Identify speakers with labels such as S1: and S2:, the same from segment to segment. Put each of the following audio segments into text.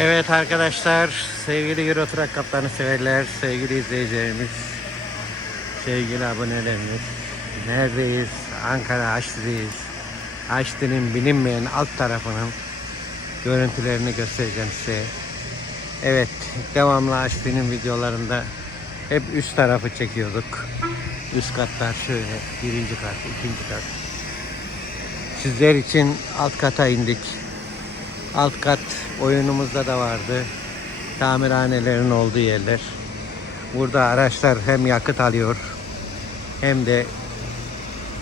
S1: Evet arkadaşlar, sevgili Euro Truck Kaptanı severler, sevgili izleyicilerimiz, sevgili abonelerimiz. Neredeyiz? Ankara Haçlı'dayız. Haçlı'nın bilinmeyen alt tarafının görüntülerini göstereceğim size. Evet, devamlı Haçlı'nın videolarında hep üst tarafı çekiyorduk. Üst katlar şöyle, birinci kat, ikinci kat. Sizler için alt kata indik. Alt kat oyunumuzda da vardı. Tamirhanelerin olduğu yerler. Burada araçlar hem yakıt alıyor hem de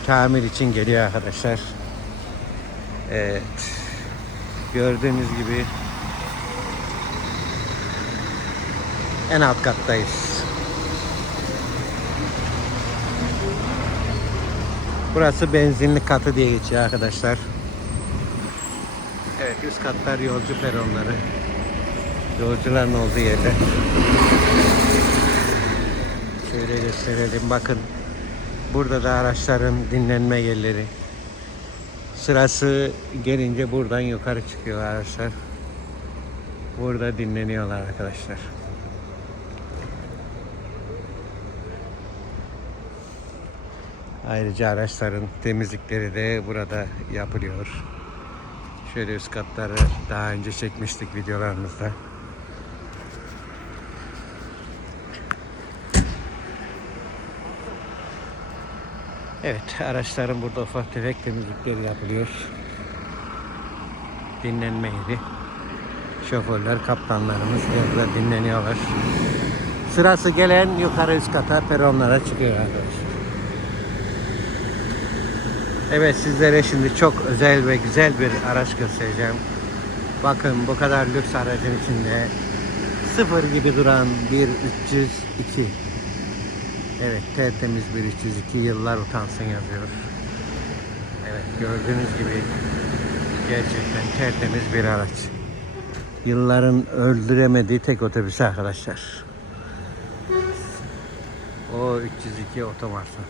S1: tamir için geliyor arkadaşlar. Evet. Gördüğünüz gibi en alt kattayız. Burası benzinlik katı diye geçiyor arkadaşlar. Evet üst katlar yolcu peronları. Yolcuların olduğu yerler. Şöyle gösterelim bakın. Burada da araçların dinlenme yerleri. Sırası gelince buradan yukarı çıkıyor araçlar. Burada dinleniyorlar arkadaşlar. Ayrıca araçların temizlikleri de burada yapılıyor. Şöyle üst katları daha önce çekmiştik videolarımızda. Evet, araçların burada ufak tefek temizlikleri yapılıyor. Dinlenme yeri. Şoförler, kaptanlarımız burada dinleniyorlar. Sırası gelen yukarı üst kata peronlara çıkıyor arkadaşlar. Evet sizlere şimdi çok özel ve güzel bir araç göstereceğim. Bakın bu kadar lüks aracın içinde sıfır gibi duran bir 302. Evet tertemiz bir 302 yıllar utansın yazıyor. Evet gördüğünüz gibi gerçekten tertemiz bir araç. Yılların öldüremediği tek otobüs arkadaşlar. O 302 otomarsın.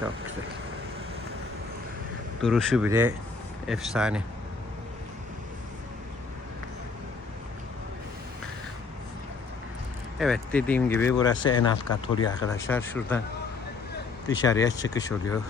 S1: Çok güzel. Duruşu bile efsane. Evet dediğim gibi burası en alt kat oluyor arkadaşlar. Şuradan dışarıya çıkış oluyor.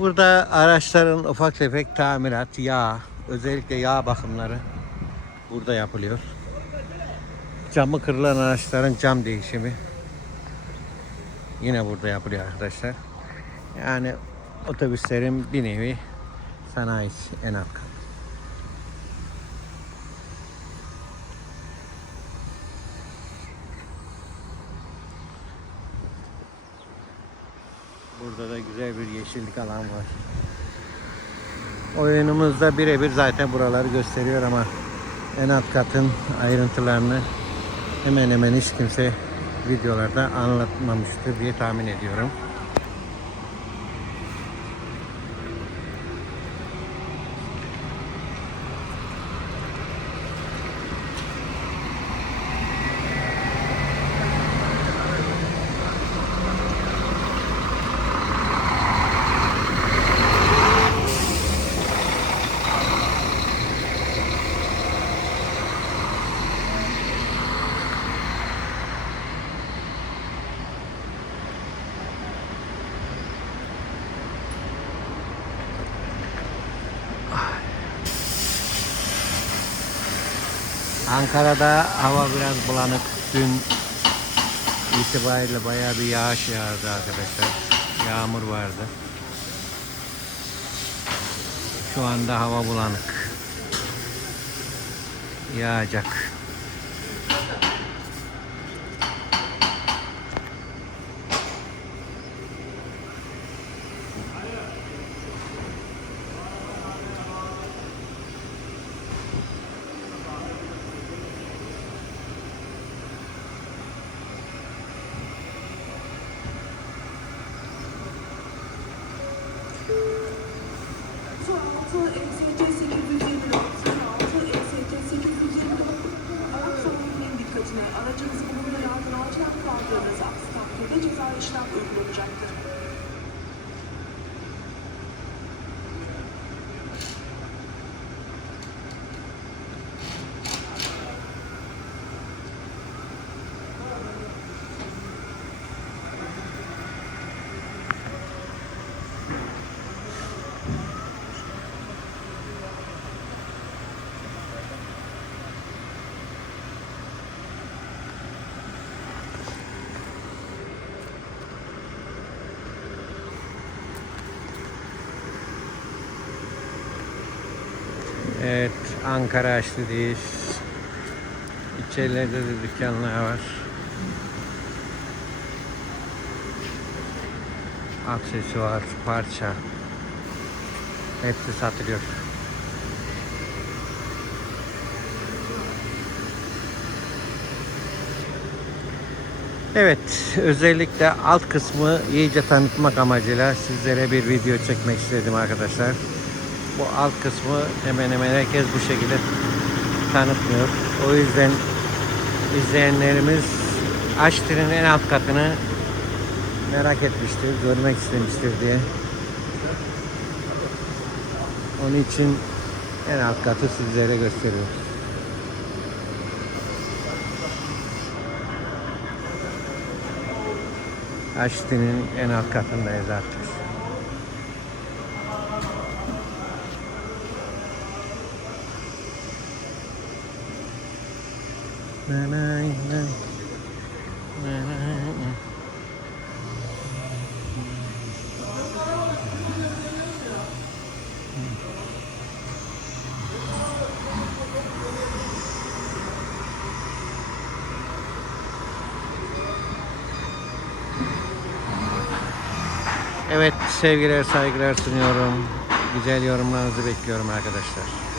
S1: Burada araçların ufak tefek tamirat, yağ, özellikle yağ bakımları burada yapılıyor. Camı kırılan araçların cam değişimi yine burada yapılıyor arkadaşlar. Yani otobüslerin bir nevi sanayisi en alt kat. Burada da güzel bir yeşillik alan var. Oyunumuzda birebir zaten buraları gösteriyor ama en alt katın ayrıntılarını hemen hemen hiç kimse videolarda anlatmamıştır diye tahmin ediyorum. Ankara'da hava biraz bulanık. Dün itibariyle bayağı bir yağış yağdı arkadaşlar. Yağmur vardı. Şu anda hava bulanık. Yağacak. そう、そう、MC Evet, Ankara Açlı'dayız. İçerilerde de dükkanlar var. Aksesuar, parça. Hepsi satılıyor. Evet, özellikle alt kısmı iyice tanıtmak amacıyla sizlere bir video çekmek istedim arkadaşlar. Bu alt kısmı hemen hemen herkes bu şekilde tanıtmıyor. O yüzden izleyenlerimiz Aştir'in en alt katını merak etmiştir, görmek istemiştir diye. Onun için en alt katı sizlere gösteriyoruz. Aşti'nin en alt katındayız artık. Evet sevgiler saygılar sunuyorum. Güzel yorumlarınızı bekliyorum arkadaşlar.